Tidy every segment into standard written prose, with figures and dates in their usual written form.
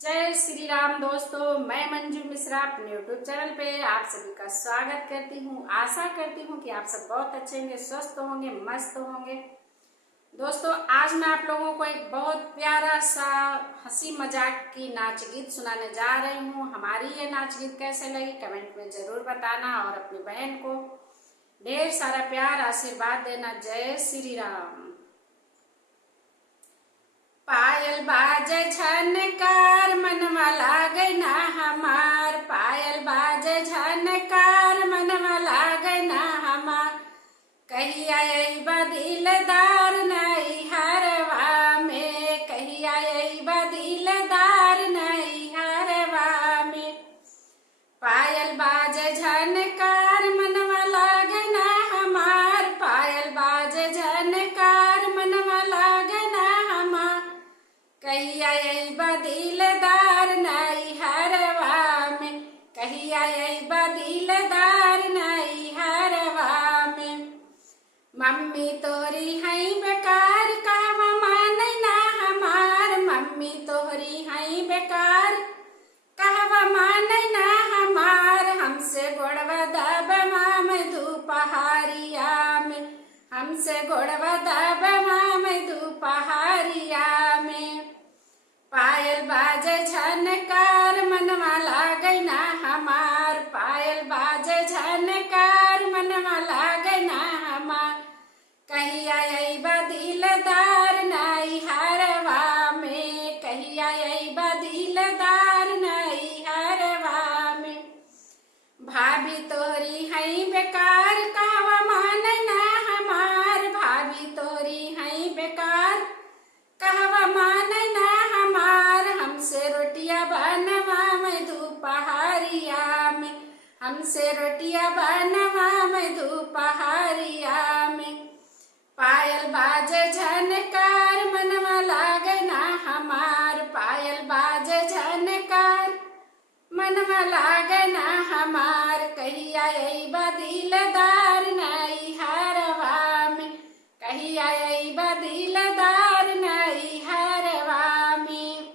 जय श्री राम दोस्तों, मैं मंजू मिश्रा अपने यूट्यूब चैनल पे आप सभी का स्वागत करती हूँ। आशा करती हूँ कि आप सब बहुत अच्छे होंगे, स्वस्थ होंगे, मस्त होंगे। दोस्तों, आज मैं आप लोगों को एक बहुत प्यारा सा हंसी मजाक की नाच गीत सुनाने जा रही हूँ। हमारी ये नाच गीत कैसे लगी कमेंट में जरूर बताना और अपनी बहन को ढेर सारा प्यार आशीर्वाद देना। जय श्री राम। पायल बाजे झनकार मनवा लागे ना हमार, पायल बाजे झनकार मनवा लागे ना हमार। कहिया अइबा दिलदार नई हरवा में, कहिया अइबा दिलदार नई हरवा में। पायल बाजे झनकार मनवा लागे ना हमार, पायल बाजे झनकार मनवा लागे ना हमार। कहिया अइबा दिलदार नई हरवा में, कहिया अइबा दिलदार नई हरवा में। मम्मी तोरी हई बेकार कहवा माने ना हमार, मम्मी तोरी हई बेकार कहवा माने ना हमार। हमसे गोड़वा दबवा में दोपहरिया में, हमसे गोड़वा दबवा में दोपहरिया में। पायल बाजे झनकार मनवा लागे ना हमार, पायल बाजे झनकार मनवा लागे ना हमार। कहिया अइबा दिलदार नई हरवा में, कहिया अइबा दिलदार नई हरवा में। भाभी तोरी हई बेकार कहवा माने ना हमार, भाभी तोरी हई बेकार कहवा माने ना हमार। हमसे रोटिया बनवा में दोपहरिया में, हमसे रोटिया बनवा में दोपहरिया में। पायल बाजे झनकार मनवा लागे ना हमार, पायल बाजे झनकार मनवा लागे ना हमार। कहिया अइबा दिलदार नई हरवा में, कहिया अइबा दिलदार नई हरवा में।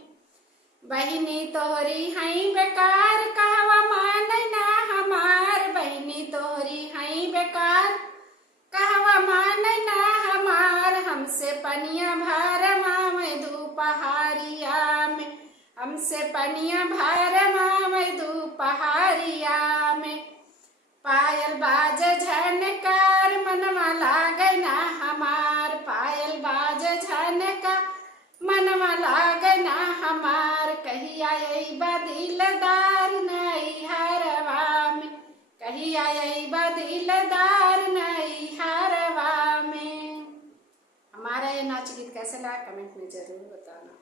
बहिनी तोरी हई बेकार कहवा माने ना हमार, बहिनी तोरी हई बेकार कहवा माने ना हमार। हमसे पनिया भरवा में दोपहरिया में, हमसे पनिया भरवा में दोपहरिया में। पायल बाजे झनकार मनवा लागे ना हमार, पायल बाजे झनकार मनवा लागे ना हमार। कहिया अइबा दिलदार नई हरवा में, कहिया अइबा दिलदार नई हरवा में। हमारा ये नाच गीत कैसे लगा कमेंट में जरूर बताना।